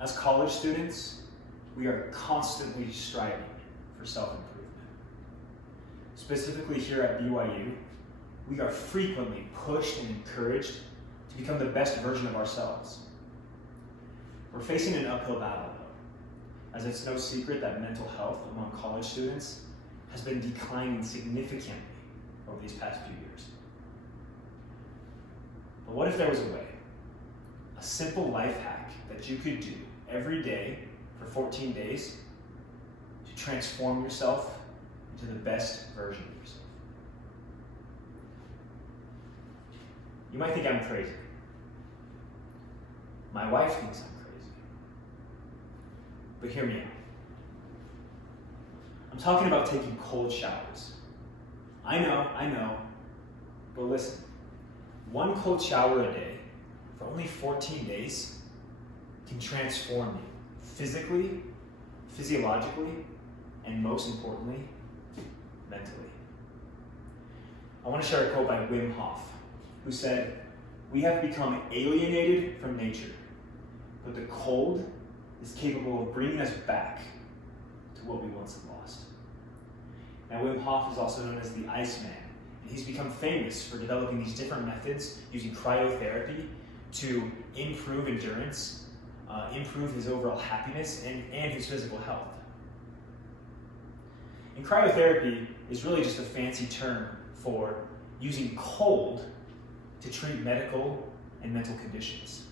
As college students, we are constantly striving for self-improvement. Specifically here at BYU, we are frequently pushed and encouraged to become the best version of ourselves. We're facing an uphill battle, though, as it's no secret that mental health among college students has been declining significantly over these past few years. But what if there was a way, a simple life hack that you could do every day for 14 days to transform yourself into the best version of yourself? You might think I'm crazy. My wife thinks I'm crazy. But hear me out. I'm talking about taking cold showers. I know, but listen, one cold shower a day for only 14 days can transform you physically, physiologically, and most importantly, mentally. I want to share a quote by Wim Hof, who said, "We have become alienated from nature, but the cold is capable of bringing us back to what we once had lost." Now, Wim Hof is also known as the Iceman, and he's become famous for developing these different methods using cryotherapy to improve endurance, improve his overall happiness, and his physical health. And cryotherapy is really just a fancy term for using cold to treat medical and mental conditions.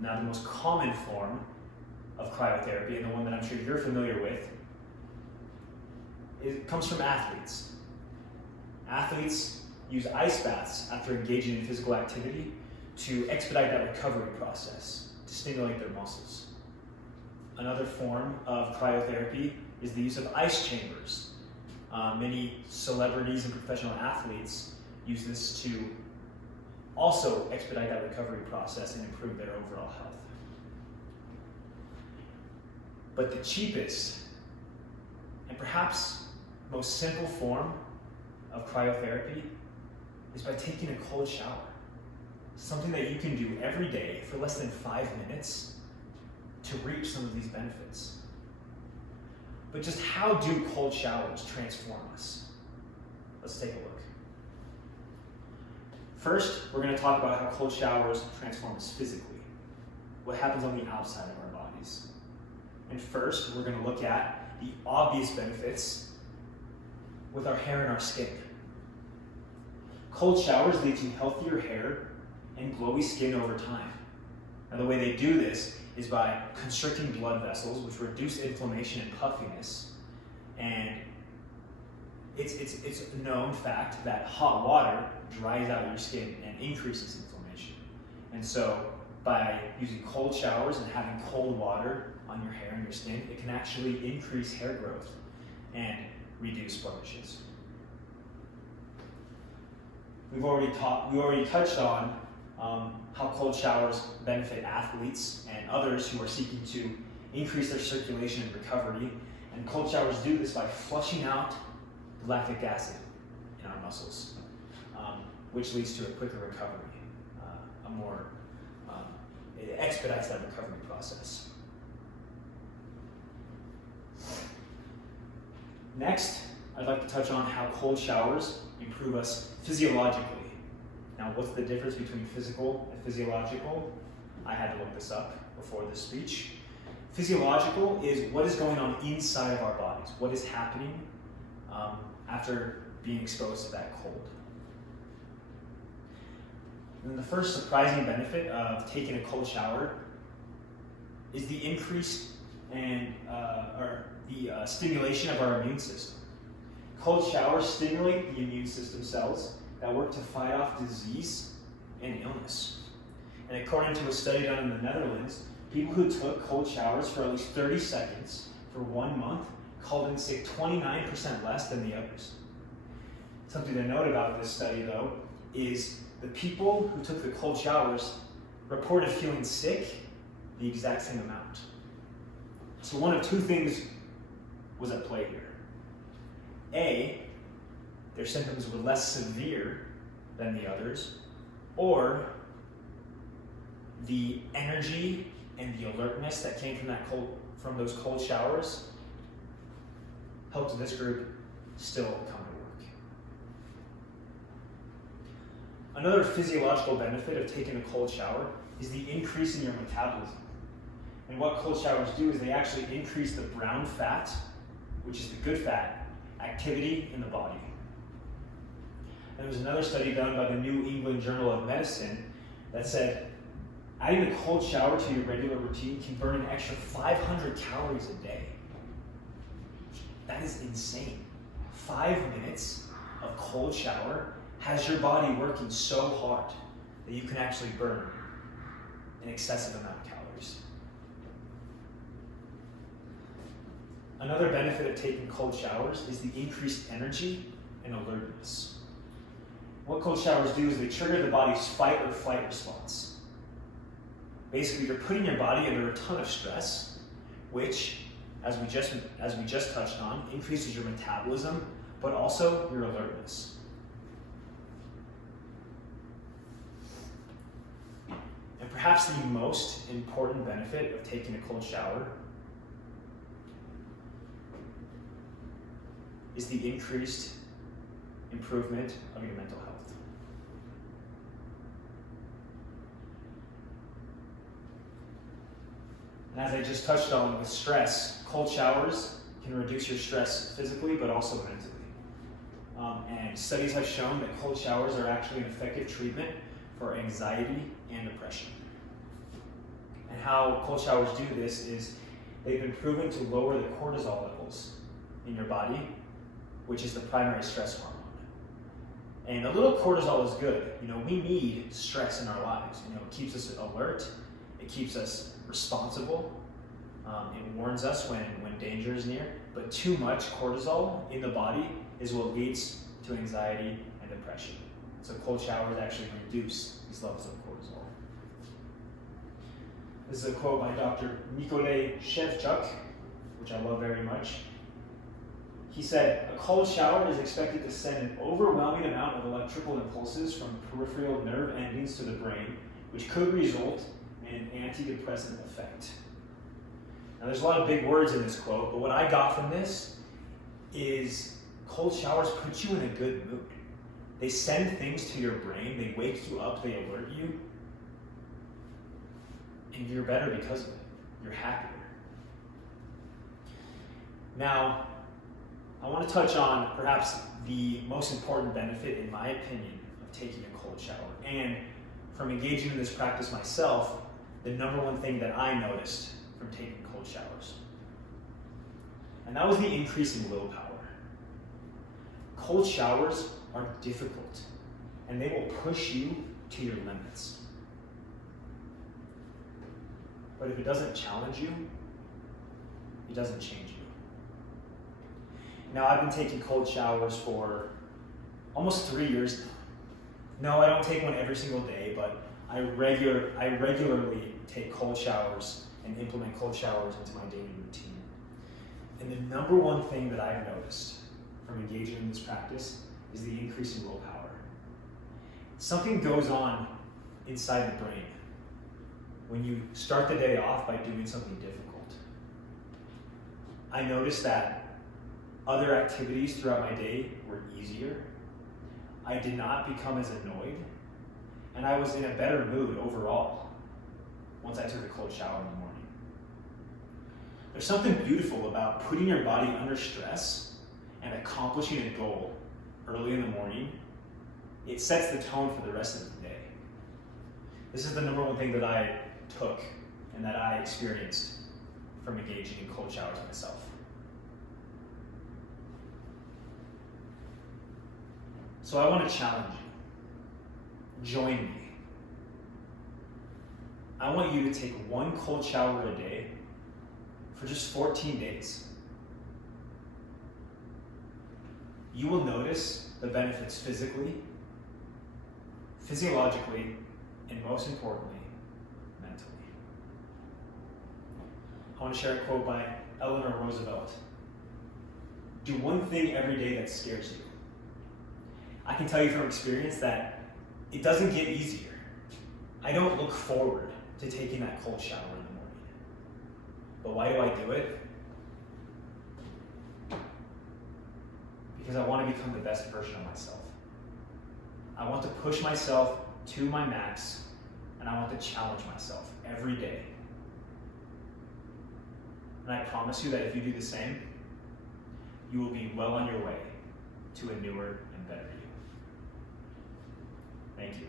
Now, the most common form of cryotherapy, and the one that I'm sure you're familiar with, it comes from athletes. Athletes use ice baths after engaging in physical activity to expedite that recovery process, to stimulate their muscles. Another form of cryotherapy is the use of ice chambers. Many celebrities and professional athletes use this to also expedite that recovery process and improve their overall health. But the cheapest and perhaps most simple form of cryotherapy is by taking a cold shower. Something that you can do every day for less than 5 minutes to reap some of these benefits. But just how do cold showers transform us? Let's take a look. First, we're going to talk about how cold showers transform us physically. What happens on the outside of our bodies. And first, we're going to look at the obvious benefits with our hair and our skin. Cold showers lead to healthier hair and glowy skin over time. Now, the way they do this is by constricting blood vessels, which reduce inflammation and puffiness. And it's a known fact that hot water dries out your skin and increases inflammation. And so by using cold showers and having cold water on your hair and your skin, it can actually increase hair growth and reduce blemishes. We already touched on how cold showers benefit athletes and others who are seeking to increase their circulation and recovery. And cold showers do this by flushing out the lactic acid in our muscles, which leads to a quicker recovery, it expedites that recovery process. Next, I'd like to touch on how cold showers improve us physiologically. Now, what's the difference between physical and physiological? I had to look this up before this speech. Physiological is what is going on inside of our bodies, what is happening after being exposed to that cold. And the first surprising benefit of taking a cold shower is the increased and stimulation of our immune system. Cold showers stimulate the immune system cells that work to fight off disease and illness. And according to a study done in the Netherlands, people who took cold showers for at least 30 seconds for 1 month called in sick 29% less than the others. Something to note about this study, though, is the people who took the cold showers reported feeling sick the exact same amount. So one of two things was at play here. A, their symptoms were less severe than the others, or the energy and the alertness that came from those cold showers helped this group still come to work. Another physiological benefit of taking a cold shower is the increase in your metabolism. And what cold showers do is they actually increase the brown fat, which is the good fat, activity in the body. And there was another study done by the New England Journal of Medicine that said adding a cold shower to your regular routine can burn an extra 500 calories a day. That is insane. 5 minutes of cold shower has your body working so hard that you can actually burn an excessive amount of calories. Another benefit of taking cold showers is the increased energy and alertness. What cold showers do is they trigger the body's fight or flight response. Basically, you're putting your body under a ton of stress, which, as we just touched on, increases your metabolism, but also your alertness. And perhaps the most important benefit of taking a cold shower is the increased improvement of your mental health. And as I just touched on with stress, cold showers can reduce your stress physically, but also mentally. And studies have shown that cold showers are actually an effective treatment for anxiety and depression. And how cold showers do this is they've been proven to lower the cortisol levels in your body, which is the primary stress hormone. And a little cortisol is good. We need stress in our lives. It keeps us alert, it keeps us responsible, it warns us when danger is near, but too much cortisol in the body is what leads to anxiety and depression. So cold showers actually reduce these levels of cortisol. This is a quote by Dr. Nikolay Shevchuk, which I love very much. He said, "A cold shower is expected to send an overwhelming amount of electrical impulses from peripheral nerve endings to the brain, which could result in an antidepressant effect." Now there's a lot of big words in this quote, but what I got from this is cold showers put you in a good mood. They send things to your brain, they wake you up, they alert you, and you're better because of it. You're happier. Now, I want to touch on perhaps the most important benefit, in my opinion, of taking a cold shower. And from engaging in this practice myself, the number one thing that I noticed from taking cold showers. And that was the increase in willpower. Cold showers are difficult, and they will push you to your limits. But if it doesn't challenge you, it doesn't change you. Now, I've been taking cold showers for almost 3 years now. No, I don't take one every single day, but I regularly take cold showers and implement cold showers into my daily routine. And the number one thing that I've noticed from engaging in this practice is the increase in willpower. Something goes on inside the brain when you start the day off by doing something difficult. I noticed that other activities throughout my day were easier. I did not become as annoyed, and I was in a better mood overall once I took a cold shower in the morning. There's something beautiful about putting your body under stress and accomplishing a goal early in the morning. It sets the tone for the rest of the day. This is the number one thing that I took and that I experienced from engaging in cold showers myself. So I want to challenge you. Join me. I want you to take one cold shower a day for just 14 days. You will notice the benefits physically, physiologically, and most importantly, mentally. I want to share a quote by Eleanor Roosevelt. Do one thing every day that scares you. I can tell you from experience that it doesn't get easier. I don't look forward to taking that cold shower in the morning. But why do I do it? Because I want to become the best version of myself. I want to push myself to my max, and I want to challenge myself every day. And I promise you that if you do the same, you will be well on your way to a newer and better you. Thank you.